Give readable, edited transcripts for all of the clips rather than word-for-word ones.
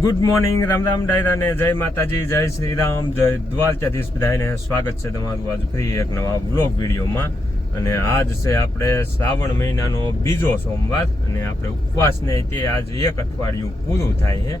Good morning, Ram Ram ડાયરા ને જય માતાજી, જય શ્રી રામ, જય દ્વારકાધીશ. બધાને સ્વાગત છે તમારું આજ ફરી એક નવા વ્લોગ વિડીયોમાં. અને આજ છે આપણે શ્રાવણ મહિનાનો બીજો સોમવાર અને આપણે ઉપવાસને તે આજ એક અઠવાડિયું પૂરું થાય છે.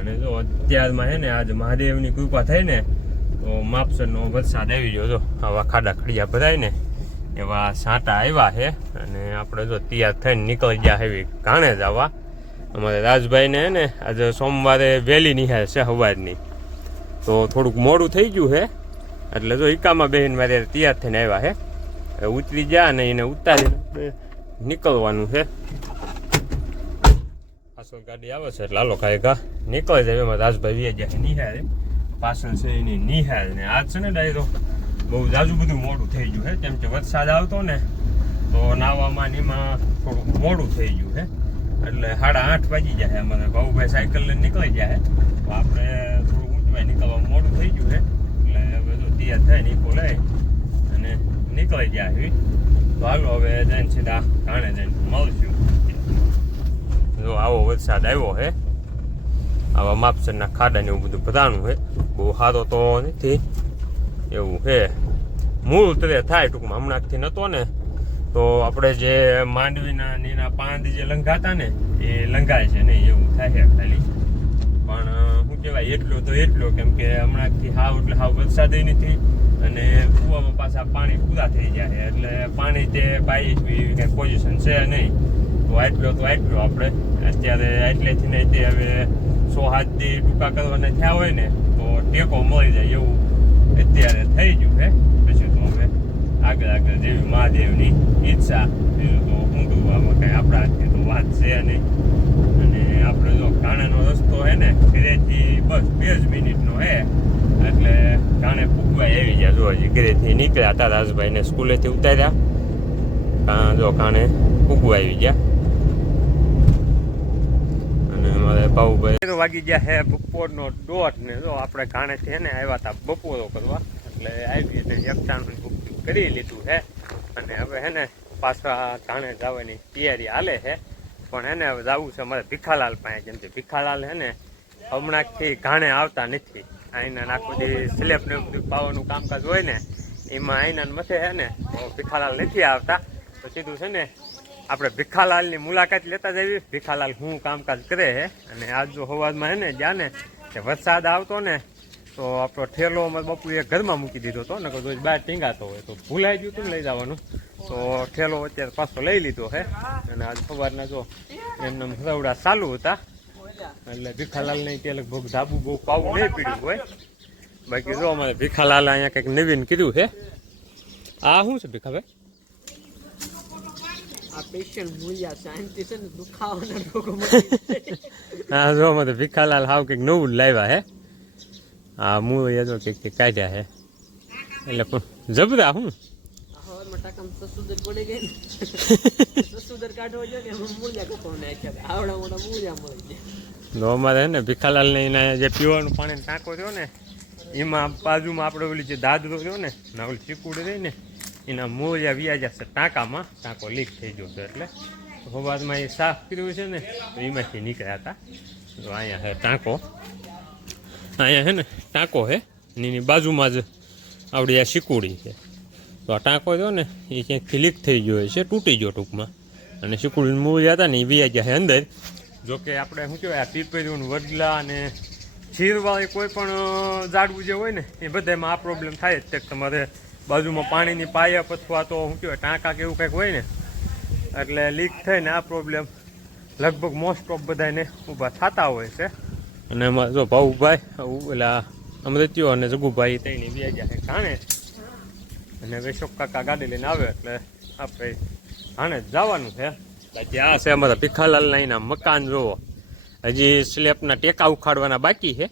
અને જો અત્યારમાં છે ને આજ મહાદેવની કૃપા થઈ ને તો માપસરનો વરસાદ આવી ગયો. જો આવા ખાડા ખડિયા ભરાય ને એવા સાંટા આવ્યા છે. અને આપણે જો તૈયાર થઈને નીકળી ગયા એવી ઘાણે જ આવવા. અમારે રાજભાઈને હે ને આજે સોમવારે વહેલી નિહાળ છે સવારની, તો થોડુંક મોડું થઈ ગયું છે. એટલે જો ઈકામાં બેહીને મારે તૈયાર થઈને આવ્યા છે. ઉતરી ગયા અને એને ઉતારીને નીકળવાનું છે. પાછળ ગાડી આવે છે એટલે હાલો કાંઈ ઘા નીકળી જાય. એમાં રાજભાઈ વે ગયા નિહાળે, પાછળ છે એની નિહાળ. ને આજ છે ને ડાયરો બહુ જાજુ બધું મોડું થઈ ગયું છે, કેમ કે વરસાદ આવતો ને તો નાવામાં ને એમાં થોડુંક મોડું થઈ ગયું છે. એટલે 8:30 વાગી જાય. અમારે ભાઉભાઈ સાયકલ લઈને નીકળી જાય તો આપણે થોડું ઊંચવાય નીકળવા મોડું થઈ ગયું છે. એટલે હવે તો તૈયાર થાય નીકો લઈ અને નીકળી જાય. તો હાલો હવે જઈને સીધા ઘાણે જઈને મળશું. જો આવો વરસાદ આવ્યો છે, આવા માપસરના ખાડા ને એવું બધું ભરાણું છે. બહુ સારો તો નથી એવું છે. મૂળ તરે થાય ટૂંકમાં. હમણાંથી નહોતો ને તો આપણે જે માંડવીના નીના પાંદ જે લંઘાતા ને એ લંઘાય છે નહીં એવું થાય ખાલી. પણ શું કહેવાય, એટલો તો એટલો, કેમ કે હમણાંથી હાવ એટલે હાવ વરસાદ નથી અને કૂવામાં પાછા પાણી પૂરા થઈ જાય. એટલે પાણી તે પાઈ એવી કંઈ પોઝિશન છે નહીં. તો આટલો આપણે અત્યારે આટલેથી નહીં તે હવે 100 દી ટૂંકા કરવાના થયા હોય ને તો ટેકો મળી જાય એવું અત્યારે થઈ ગયું છે. પછી તો હવે આગળ જેવી મહાદેવની ઈચ્છા, બીજું તો ઊંધું આમાં કંઈ આપણા હાથની તો વાત છે નહીં. અને આપણે જો ઘાણાનો રસ્તો છે ને ઘરેથી બસ 2 મિનિટનો છે, એટલે ઘાણે પૂગવાય આવી ગયા. જો હજી ઘરેથી નીકળ્યા હતા રાજભાઈને સ્કૂલેથી ઉતાર્યા, જો ઘાણે પૂગવા આવી ગયા. અને અમારે ભાઉભાઈ વાગી ગયા છે બપોરનો 1:30 ને જો આપણે ઘાણેથી છે ને આવ્યા હતા બપોરો કરવા. એટલે આવી એટલે એકટાણું કરી લીધું છે. અને હવે હે ને પાછા ઘાણે જવાની તૈયારી હાલે છે. પણ એને હવે જવું છે અમારે ભીખાલાલ પાસે, કેમ કે ભીખાલાલ હે ને હમણાંથી ઘાણે આવતા નથી. આઈના આખું જે સ્લેબ ને બધું પાવાનું કામકાજ હોય ને એમાં આઈના મથે છે ને તો ભીખાલાલ નથી આવતા. તો સીધું છે ને આપણે ભીખાલાલની મુલાકાત લેતા જઈએ. ભીખાલાલ શું કામકાજ કરે છે. અને આજ જો સવારમાં હે ને જ્યાં ને કે વરસાદ આવતો ને તો આપણો ઠેલો અમારા બાપુએ ઘરમાં મૂકી દીધો હતો ને, રોજ બહાર ટીંગાતો હોય તો ભૂલાઈ ગયું હતું ને લઈ જવાનું. તો ઠેલો અત્યારે પાછો લઈ લીધો છે. અને આજ સવારના જો એમને રવડા ચાલુ હતા એટલે ભીખાલાલને તે લગભગ ધાબુ બહુ પાવું નહીં પીડ્યું હોય. બાકી જો અમારે ભીખાલાલ અહીંયા કંઈક નવીન કીધું છે. આ શું છે ભીખાભાઈ? હા જો અમારે ભીખાલાલ હાવ કંઈક નવું લાવ્યા હે. હા મૂળ એ તો કંઈક કાઢ્યા છે. એટલે પણ જબરા હું અમારે હે ને ભીખાલાલ ને એના જે પીવાનું પાણી ટાંકો રહ્યો ને એમાં બાજુમાં આપણે ઓલી જે દાદરો રહ્યો ને ના ઓલી ચીકુડી રહી ને એના મૂળિયા વ્યાજ્યા છે ટાંકામાં. ટાંકો લીક થઈ ગયો છે એટલે સવારમાં એ સાફ કર્યું છે ને તો એમાંથી નીકળ્યા હતા. તો અહીંયા છે ટાંકો, અહીંયા છે ને ટાંકો છે એની બાજુમાં જ આવડી આ શીકુડી છે. તો આ ટાંકો રહ્યો ને એ ક્યાંકથી લીક થઈ ગયો છે, તૂટી ગયો ટૂંકમાં. અને શીકુડીને મૂળિયા હતા ને એ વ્યા ગયા છે અંદર. જોકે આપણે શું કહેવાય આ પીપળીનું વડલા અને છીરવાળી કોઈ પણ ઝાડવું જે હોય ને એ બધામાં આ પ્રોબ્લેમ થાય જ. તમારે બાજુમાં પાણીની પાયપ અથવા તો શું કહેવાય ટાંકા કે એવું કંઈક હોય ને એટલે લીક થઈને આ પ્રોબ્લેમ લગભગ મોસ્ટ ઓફ બધાને ઊભા થતા હોય છે. અને એમાં જો ભાઉભાઈ ઓલા અમૃત્યો અને જગુભાઈ ત્રણે વ્યાજ્યા છે ઘાણે. અને વેશોક કાકા ગાડી લઈને આવે એટલે આપણે ઘાણે જ જવાનું છે. બાકી આ છે અમારા ભીખાલાલના એના મકાન જોવો. હજી સ્લેબના ટેકા ઉખાડવાના બાકી છે.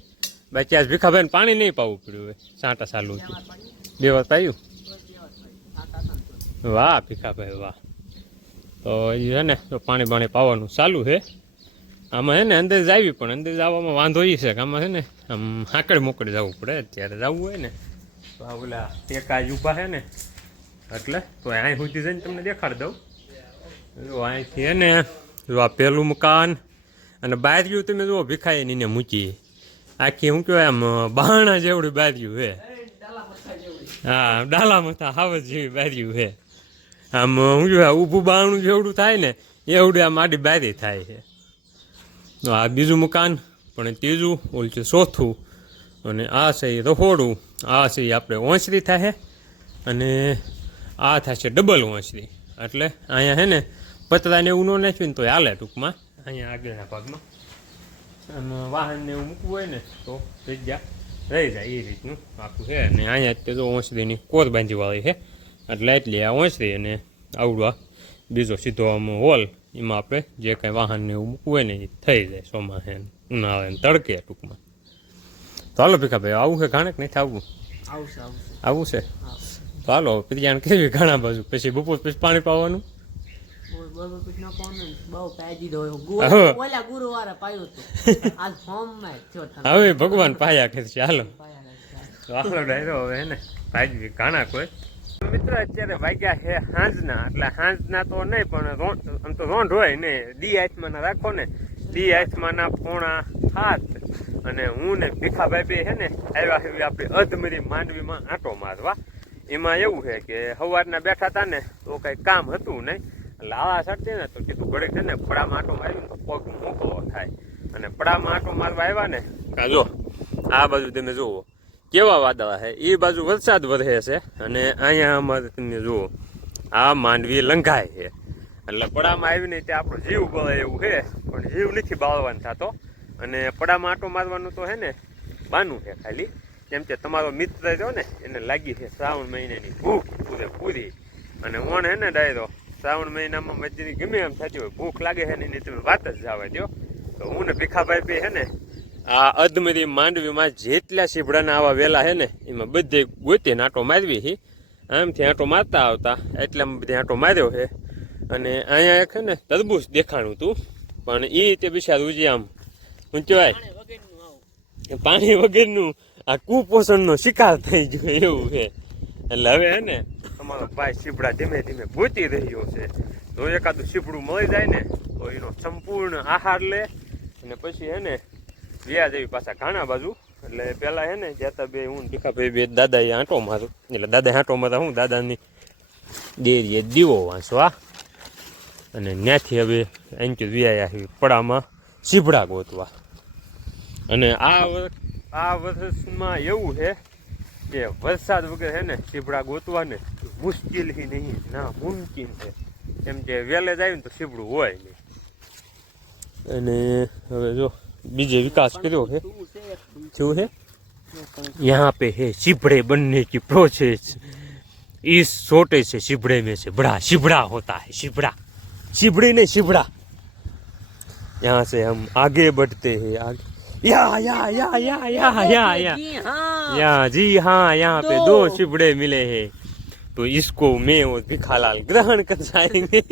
બાકી આજ ભીખાભાઈને પાણી નહીં પાવું પડ્યું હોય, સાંટા ચાલુ હતું. 2 વાર આવ્યું. વાહ ભીખાભાઈ વાહ. તો એ છે ને તો પાણી બાણી પાવાનું ચાલુ છે. આમાં છે ને અંદર જ આવી, પણ અંદર જવામાં વાંધો એ છે કે આમાં છે ને આમ હાંકડ મોકડી જવું પડે. અત્યારે જવું હોય ને તો આ ઓલા ટેકા જ ઊભા છે ને એટલે તો અહીં સુધી જઈને તમને દેખાડી દઉં. અહીંથી છે ને જો આ પહેલું મકાન અને બાજ્યું તમે જુઓ ભીખાઈ નીને મૂકી આખી શું કહેવાય આમ બહાણા જેવડી બાજ્યું હે હા ડાલા મથા હાવજ જેવી બાજ્યું હે આમ શું કહેવાય ઊભું બાણું જેવડું થાય ને એવડું આમ આડી બારી થાય છે તો આ બીજું મકાન પણ ત્રીજું ઓલું છે ચોથું અને આ છે એ રહોડું આ છે એ આપણે ઓંસરી થાય અને આ થશે ડબલ ઓંસરી એટલે અહીંયા છે ને પતરાને એવું ન નાખ્યું ને તો હાલે ટૂંકમાં અહીંયા આગળના ભાગમાં અને વાહનને એવું મૂકવું હોય ને તો જગ્યા રહી જાય એ રીતનું આખું છે અને અહીંયા તે જો ઓંસરીની કોર બાંધીવાળી છે એટલે એટલી આ ઓંસરી અને આવડવા બીજો સીધો આમ હોલ એમાં આપણે જે કાંઈ વાહનને એવું મૂકવું હોય ને એ થઈ જાય ચોમાસે ઉનાળે તડકે ટૂંકમાં તો હાલો ભીખાભાઈ આવું છે ઘાણેક નહીં આવવું આવું છે તો હાલો પ્રિયાણ કેવી ઘણા બાજુ પછી બપોર પછી પાણી પાવાનું હવે ભગવાન પાયા કરશે હાલો હાલો ડાયરો હવે હે ને ભાઈ ઘાણા કોઈ મિત્રો અત્યારે વાગ્યા છે સાંજના એટલે સાંજના તો નહીં પણ આમ તો રોંઢ હોય ને ડી આઠમાં રાખો ને ડી આઠમાં 6:30 અને હું ને ભીખાભાઈ બે છે ને આવ્યા એવી આપણી અધમરી માંડવીમાં આંટો મારવા એમાં એવું છે કે સવારના બેઠા હતા ને તો કઈ કામ હતું નહીં એટલે આળા ચડતી ને તો કીધું ઘડીક છે ને પડામાં આંટો માર્યું તો પગ મોકળો થાય અને પડામાં આંટો મારવા આવ્યા ને જો આ બાજુ તમે જુઓ કેવા વાદળા છે એ બાજુ વરસાદ વધે છે અને અહીંયા અમારે તમે જુઓ આ માંડવી લંઘાય છે એટલે પડામાં આવીને ત્યાં આપણો જીવ બળે એવું છે પણ જીવ નથી બાળવાનું થતો અને પડામાં આંટો મારવાનું તો છે ને બાનું છે ખાલી કેમ કે તમારો મિત્ર રહ્યો ને એને લાગી છે શ્રાવણ મહિનાની ભૂખ પૂરી અને ઓણ હે ને ડાયરો શ્રાવણ મહિનામાં મજૂરી ગમે એમ થતી હોય ભૂખ લાગે છે ને એની તમે વાત જ જવા દો તો હું ને ભીખાભાઈ બે છે ને આ અધમરી માંડવીમાં જેટલા સીભડાના આવા વેલા છે ને એમાં બધે ગોતી આંટો મારવી છે આમથી આંટો મારતા આવતા એટલામાં બધે આંટો માર્યો છે અને અહીંયા એક છે ને તરબૂચ દેખાણું હતું પણ એ તે બિચારું જે આમ શું કહેવાય પાણી વગરનું આ કુપોષણનો શિકાર થઈ ગયો એવું છે એટલે હવે હે ને તમારો ભાઈ સીપડા ધીમે ધીમે ગોતી રહ્યો છે તો એકાદું સીપડું મળી જાય ને તો એનો સંપૂર્ણ આહાર લે અને પછી હે ને વ્યા જેવી પાછા ઘાણા બાજુ એટલે પેલા હે ને જતા બે હું ભીખાભાઈ બે દાદાએ આંટો મારું એટલે દાદાએ આંટો મારતા હું દાદાની ડેરીએ દીવો વાંચવા અને ત્યાંથી હવે અંકિત વ્યાયા પડામાં સીપડા ગોતવા અને આ વર્ષમાં એવું છે કે વરસાદ વગર છે ને સીપડા ગોતવા ને મુશ્કેલ નહીં ના મુમકિન છે કેમ કે વેલે જાય ને તો સીપડું હોય નહીં અને હવે જો બીજે विकास કર્યો है શું है यहाँ पे है सिबड़े बनने की प्रोसेस इस छोटे से सिबड़े में से बड़ा सिबड़ा होता है सिबड़ा सिबड़ी नहीं सिबड़ा यहाँ से हम आगे बढ़ते हैं आगे या जी हाँ यहाँ पे दो सिबड़े मिले हैं तो इसको मैं और भिखालाल ग्रहण कर जाएंगे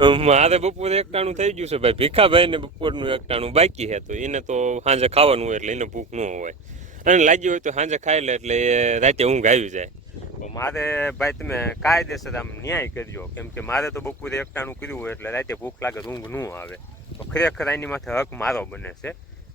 મારે બપોરે એકટાણું થઈ ગયું છે ભાઈ ભીખાભાઈ ને બપોરનું એકટાણું બાકી છે તો એને તો સાંજે ખાવાનું હોય એટલે એને ભૂખ ન હોય અને લાગી હોય તો સાંજે ખાઈ લે એટલે રાતે ઊંઘ આવી જાય તો મારે ભાઈ તમે કાયદેસર આમ ન્યાય કરજો કેમ કે મારે તો બપોરે એકટાણું કર્યું હોય એટલે રાતે ભૂખ લાગે ઊંઘ ન આવે તો ખરેખર એની માથે હક મારો બને છે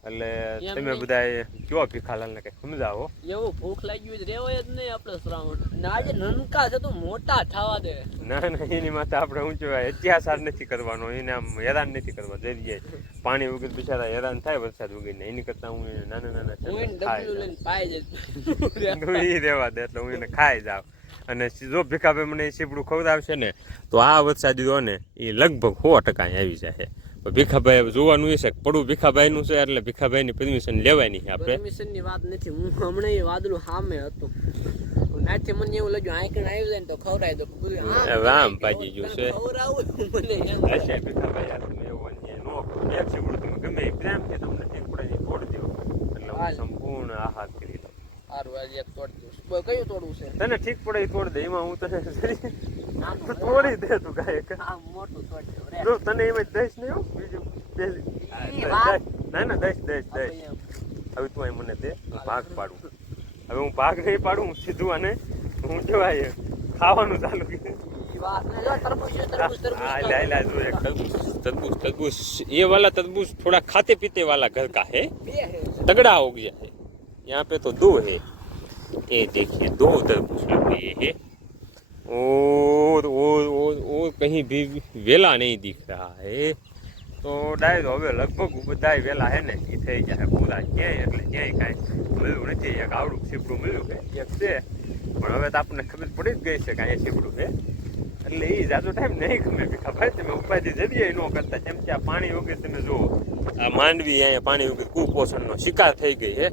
એટલે તમે બધા કયો ભીખાલાલ ને કઈ સમજાવો એવું ભૂખ લાગી હોય રેવો જ નહીં આપણે શ્રાવણ ના આજે નનકા છે તો મોટા થવા દે ના એની માથે આપણે શું કહેવાય અત્યાચાર નથી કરવાનો એને આમ હેરાન નથી કરવા જઈએ પાણી વગર બિચારા હેરાન થાય વરસાદ વગર ને એની કરતા હું એને નાના રેવા દે એટલે હું એને ખાઈ જાવ અને જો ભીખાભાઈ મને સીપડું ખવડાવશે ને તો આ વરસાદ રહ્યો ને એ લગભગ 100% આવી જાય ભીખાભાઈ જોવાનું એ છે પડું ભીખાભાઈ નું છે એટલે ભીખાભાઈ ની પરમિશન લેવાની છે આપણે પરમિશન ની વાત નથી હું હમણાં વાદળું સામે હતું નાથી મને એવું લાગ્યું આંકણ આવી જાય ને તો ખવડાવી દો રામ પાજી ગયું છે ખવડાવું મને એમ હશે ભીખાભાઈ યાર તમે એવું નો એક સેકન્ડ તમે ગમે પ્રેમ કે તમને ઠીક પડે તોડ દો એટલે સંપૂર્ણ આહાર કરી દો સારું આજે એક તોડ દઉં કયું તોડવું છે તને ઠીક પડે એ તોડ દે એમાં હું તને તોડી દે તું ગાયક મોટું તોડ દે જો તને એમ જ દઈશ ને બીજું ના દઈશ હવે તું મને દે ભાગ પાડું હવે હું ભાગ નહીં પાડું હું સીધું અને હું કહેવાય ખાવાનું ચાલુ તરબૂચ तरबूज तरबूज ये वाला तरबूज थोड़ा खाते पीते वाला घर का है, બે હે तगड़ा हो गया है। यहाँ पे तो 2 है, ये देखिए 2 तरबूज लगे हैं और कहीं भी वेला नहीं दिख रहा है। तो डायरो હવે લગભગ બધાય વેલા હે ને એ થઈ જાય પૂરા ક્યાંય એટલે ક્યાંય કાંઈ મળ્યું નથી। એક આવડું સીપડું મળ્યું છે, એક છે પણ હવે તો આપણને ખબર પડી જ ગઈ છે કે અહીંયા સીપડું છે એટલે એ જાજો ટાઈમ નહીં ગમે ભીખા ભાઈ તમે ઉપાધિ જરીએ ન કરતા, કેમ કે આ પાણી વગર તમે જુઓ આ માંડવી અહીંયા પાણી વગર કુપોષણનો શિકાર થઈ ગઈ છે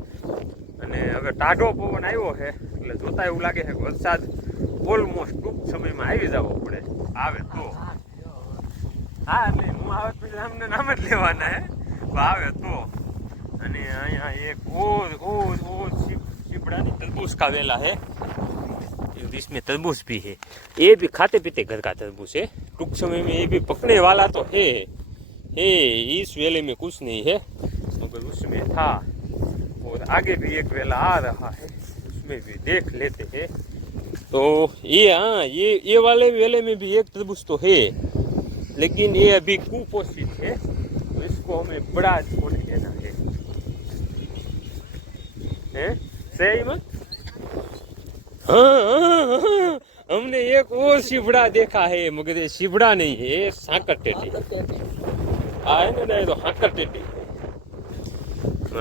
અને હવે ટાઢો પવન આવ્યો છે એટલે જોતા એવું લાગે છે કે વરસાદ ઓલમોસ્ટ ટૂંક સમયમાં આવી જવો પડે, આવે તો હા એટલે હું આવે પછી અમને નામ જ લેવાના હે આવે તો। અને અહીંયા એક और सीपड़ानी तरबूज का वेला है, इसमें तरबूज भी है, ये भी खाते पीते घर का तरबूज है। टूंक समय में ये भी पकने वाला तो है, इस वेले में कुछ नहीं है मगर उसमें था और आगे भी एक वेला आ रहा है, उसमें भी देख लेते हैं। तो ये हाँ ये वाले वेले में भी एक तरबूज तो है लेकिन ये अभी कुपोषित है तो इसको हमें बड़ा छोड़ देना है सही में। हाँ, हमने एक और शिवड़ा देखा है मगर ये शिवड़ा नहीं है, ये सांकर टेटी है ने तो हाकर टेटी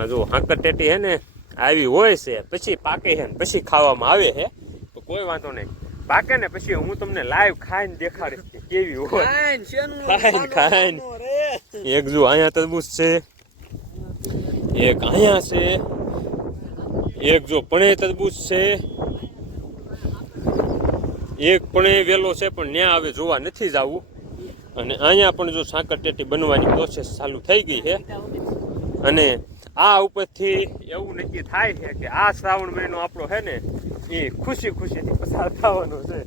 जो हाकर टेटी है ने આવી હોય છે પછી પાકે છે પછી ખાવામાં આવે છે તો કોઈ વાંધો નહીં, પાકે ને પછી હું તમને લાઈવ ખાઈને દેખાડીશ કે કેવી હોય। ખાઈને એક જો અહીંયા તરબૂચ છે, એક અહીંયા છે, એક જો પણે તરબૂચ છે, એક પણે વેલો છે પણ ન્યા હવે જોવા નથી જવું અને અહીંયા પણ જો સાકર ટેટી બનવાની પ્રોસેસ ચાલુ થઈ ગઈ છે અને આ ઉપરથી એવું નક્કી થાય છે કે આ શ્રાવણ મહિનો આપણો છે ને એ ખુશી ખુશીથી પસાર થવાનો છે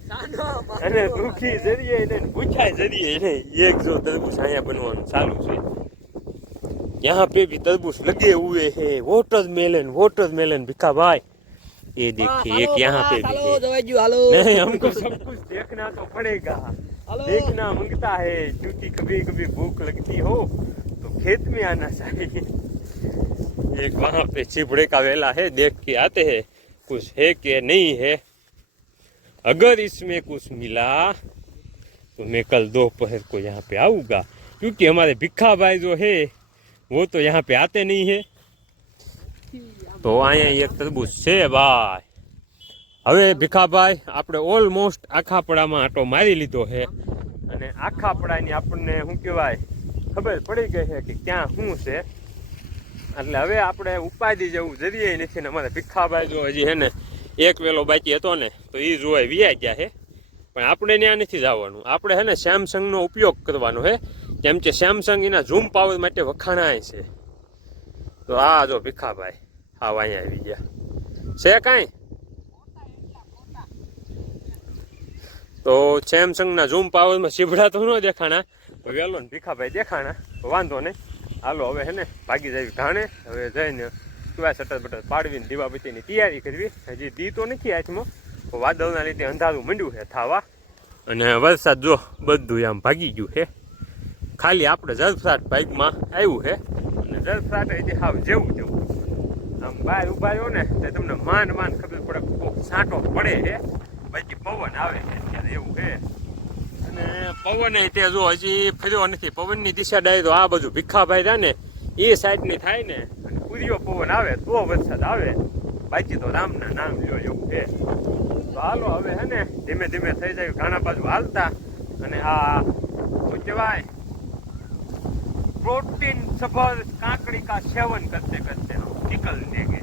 અને દુઃખી જરીએ નહીં ભૂખ્યા જરીએ નહીં। એક જો તરબૂચ અહીંયા બનવાનું ચાલુ છે, यहाँ पे भी तरबूज लगे हुए हैं, वाटरमेलन भिखा भाई ये देखिए एक यहाँ पे भी है। नहीं हमको सब कुछ देखना तो पड़ेगा, देखना मांगता है क्योंकि कभी कभी भूख लगती हो तो खेत में आना चाहिए। एक वहाँ पे चिपड़े का वेला है, देख के आते हैं कुछ है कि नहीं है। अगर इसमें कुछ मिला तो मैं कल दोपहर को यहाँ पे आऊँगा क्योंकि हमारे भिखा भाई जो है वो तो यहाँ पे आते नहीं है। तो અહીંયા એક તરબૂચ છે ભાઈ। હવે ભીખાભાઈ આપણે ઓલમોસ્ટ આખાપડામાં આટો મારી લીધો છે અને આખાપડાની આપણને શું કહેવાય ખબર પડી ગઈ છે કે ક્યાં શું છે એટલે હવે આપણે ઉપાધિ જેવું જરીએ નથી ને અમારા ભીખાભાઈ જો હજી છે ને એક વેલો બાકી હતો ને તો એ જોવાય વિયા ગયા છે પણ આપણે ત્યાં નથી જવાનું, આપણે છે ને સેમસંગનો ઉપયોગ કરવાનો છે કેમ કે સેમસંગ એના ઝૂમ પાવર માટે વખાણાય છે। તો આ જો ભીખાભાઈ આવ અહીંયા આવી ગયા છે કાંઈ તો સેમસંગના ઝૂમ પાવરમાં સીબડા તો ન દેખાણા વેલો ને ભીખાભાઈ દેખાણા વાંધો નહીં। હાલો હવે હે ને ભાગી જાય ઘાણે, હવે જઈને કહેવાય શટર બટર પાડવીને દીવાબત્તીની તૈયારી કરવી। હજી દી તો નથી હાથમાં, વાદળના લીધે અંધારું મંડ્યું છે થાવા અને વરસાદ જો બધું આમ ભાગી ગયું છે, ખાલી આપણે જરફરાટ બાઇકમાં આવ્યું છે અને જરફરાટ એટલે હાવ જેવું તેવું આમ બહાર ઉભા રહ્યો ને તો તમને માંડ ખબર પડે કોક છાંટો પડે છે બાકી પવન આવે છે ત્યારે એવું છે। અને પવન તે જો હજી ફર્યો નથી, પવનની દિશા ડાયરો આ બધું ભીખાભાઈ રહ્યા ને એ સાઈડની થાય ને અને પૂર્યો પવન આવે તો વરસાદ આવે, બાકી તો રામના નામ લ્યો એવું છે। તો હાલો હવે હે ને ધીમે ધીમે થઈ જાય ઘણા બાજુ હાલતા અને આ શું કહેવાય प्रोटीन सफर काकड़ी का सेवन करते करते हम निकल देंगे।